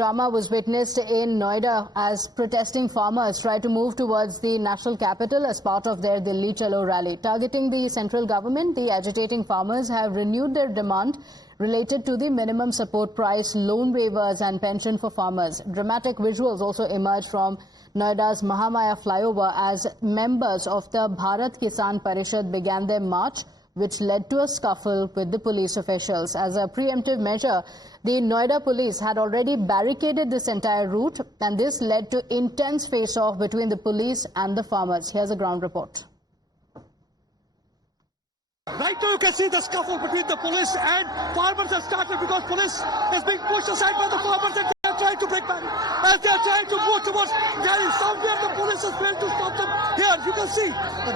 drama was witnessed in Noida as protesting farmers try to move towards the national capital as part of their Delhi Chalo rally. Targeting the central government, the agitating farmers have renewed their demand related to the minimum support price, loan waivers and pension for farmers. Dramatic visuals also emerged from Noida's Mahamaya flyover as members of the Bharat Kisan Parishad began their march, which led to a scuffle with the police officials. As a preemptive measure, the Noida police had already barricaded this entire route, and this led to intense face-off between the police and the farmers. Here's a ground report. Right now you can see the scuffle between the police and farmers has started because police is being pushed aside by the farmers and they are trying to break barrier. As they are trying to move towards Delhi, somewhere the police has failed to stop them. Here you can see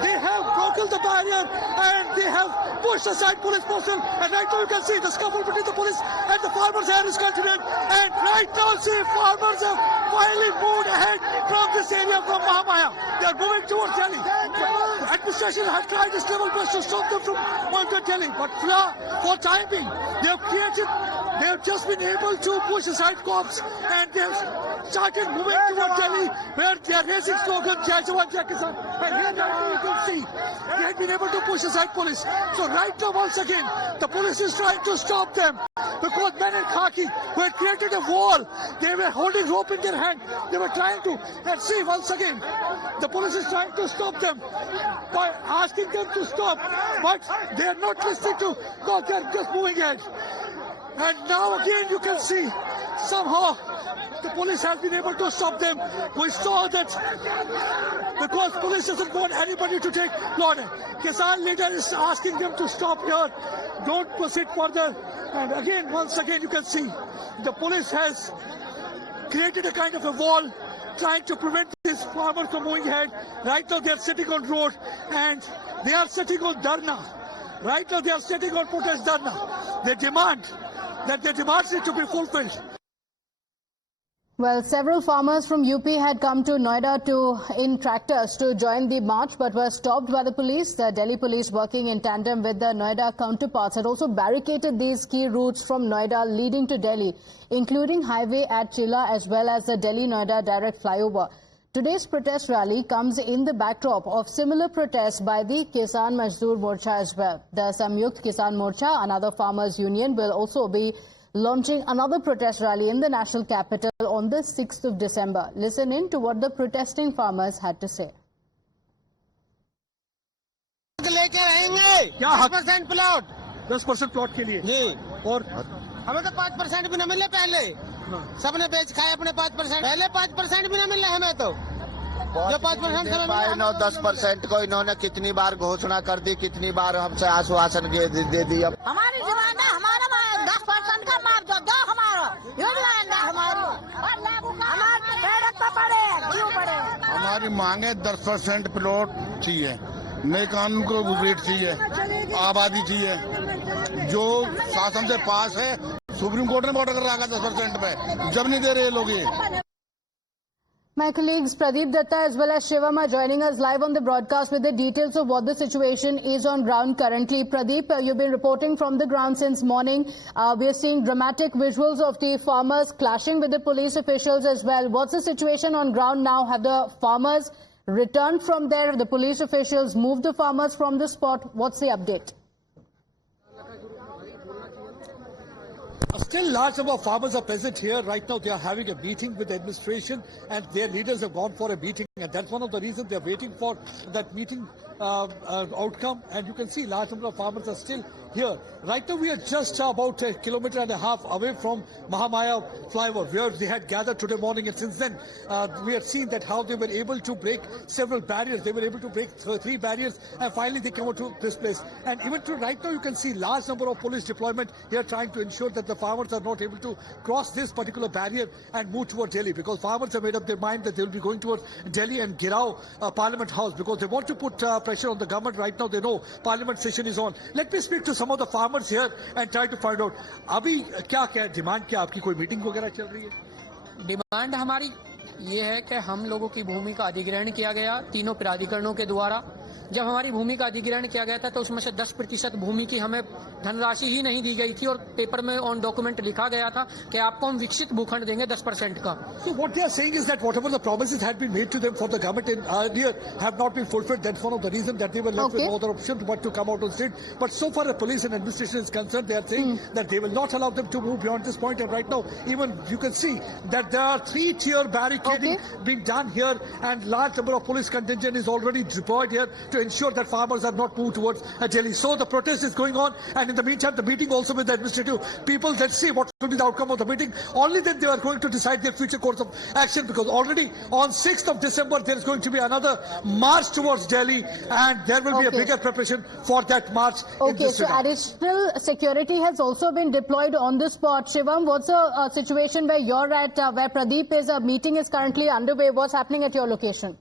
they have broken the barrier and they have pushed aside police personnel. And right now you can see the scuffle between the police and the farmers here is continuing. And right now see farmers have finally moved ahead from this area from Mahamaya. They are moving towards Delhi. The administration has tried its level best to stop them from going to Delhi, but for time being, they have just been able to push aside cops and they have started moving towards Delhi, where they are raising slogan Jai Jawan Jai Kisan. And here now you can see they have been able to push aside police. So right now once again, the police is trying to stop them because men in khaki who had created a wall, they were holding rope in their hand. They were trying to, and see once again, the police is trying to stop them by asking them to stop, but they are not listening to, no, they are just moving ahead. And now again you can see somehow the police has been able to stop them. We saw that because police doesn't want anybody to take order. Kisan leader is asking them to stop here, don't proceed further. And again, once again you can see the police has created a kind of a wall trying to prevent these farmers from moving ahead. Right now they are sitting on road and they are sitting on dharna. Right now they are sitting on protest dharna. They demand that their demands need to be fulfilled. Well, several farmers from UP had come to Noida in tractors to join the march but were stopped by the police. The Delhi police, working in tandem with the Noida counterparts, had also barricaded these key routes from Noida leading to Delhi, including highway at Chilla as well as the Delhi-Noida direct flyover. Today's protest rally comes in the backdrop of similar protests by the Kisan Mazdoor Morcha as well. The Samyukt Kisan Morcha, another farmers' union, will also be launching another protest rally in the national capital on the 6th of December. Listen in to what the protesting farmers had to say. लेके रहेंगे 10% plot 10% plot के लिए जी और हमें तो 5% भी न मिले पहले सबने बेच खाए अपने 5% पहले 5% भी न मिले हमें तो जो 5% 10% को इन्होंने कितनी बार घोषणा कर दी, कितनी बार हमसे आश्वासन दे दी। हमारी डिमांड है हमारा 10% का माफ दो हमारा हमारी मांगे 10% प्लॉट चाहिए, नए कानून को विपरीत चाहिए, आबादी चाहिए, जो शासन से पास है। सुप्रीम कोर्ट ने ऑर्डर कर रखा 10% पे, जब नहीं दे रहे लोग ये। My colleagues Pradeep Datta as well as Shivam are joining us live on the broadcast with the details of what the situation is on ground currently. Pradeep, you've been reporting from the ground since morning. We are seeing dramatic visuals of the farmers clashing with the police officials as well. What's the situation on ground now? Have the farmers returned from there? The police officials moved the farmers from the spot? What's the update? Still large number of farmers are present here. Right now they are having a meeting with the administration and their leaders have gone for a meeting, and that's one of the reasons they are waiting for that meeting outcome. And you can see large number of farmers are still here. Right now we are just about 1.5 kilometers away from Mahamaya flyover, where they had gathered today morning, and since then we have seen that how they were able to break several barriers. They were able to break 3 barriers and finally they came out to this place. And even to right now you can see large number of police deployment here trying to ensure that the farmers are not able to cross this particular barrier and move towards Delhi, because farmers have made up their mind that they will be going towards Delhi and Girao Parliament House, because they want to put pressure on the government. Right now they know Parliament session is on. Let me speak to some of the farmers here and try to find out अभी क्या demand क्या आपकी, कोई meeting वगैरह चल रही है? Demand हमारी ये है कि हम लोगों की भूमि का अधिग्रहण किया गया तीनों प्राधिकरणों के द्वारा, जब हमारी भूमि का अधिग्रहण किया गया था तो उसमें से 10% भूमि की हमें धनराशि ही नहीं दी गई थी और पेपर में ऑन डॉक्यूमेंट लिखा गया था कि आपको हम विकसित भूखंड देंगे 10% का। So what they are saying is that whatever the promises had been made to them for the government in earlier have not been fulfilled. That's one of the reasons that they were left with no other option but to come out on street. But so far the police and administration is concerned, they are saying that they will not allow them to move beyond this point. And right now, even you can see that there are 3-tier barricading being done here, and large number of police contingent is already deployed here to ensure that farmers are not moved towards Delhi. So the protest is going on, and in the meantime, the meeting also with the administrative people. Let's see what will be the outcome of the meeting. Only then they are going to decide their future course of action, because already on 6th of December there is going to be another march towards Delhi, and there will be a bigger preparation for that march. Okay, so additional security has also been deployed on the spot. Shivam, what's the situation where you're at, where Pradeep is, a meeting is currently underway? What's happening at your location?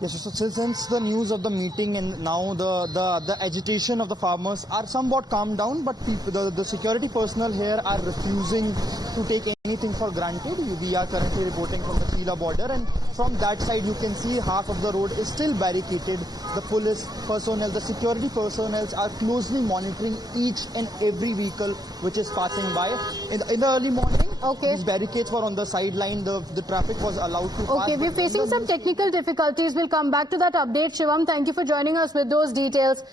Yes, so since the news of the meeting and now the agitation of the farmers are somewhat calmed down, but the security personnel here are refusing to take anything for granted. We are currently reporting from the Sheela border, and from that side you can see half of the road is still barricaded. The police personnel, the security personnel are closely monitoring each and every vehicle which is passing by. In the early morning, these barricades were on the sideline. The traffic was allowed to pass. Okay, we're facing some technical difficulties. We'll come back to that update. Shivam, thank you for joining us with those details.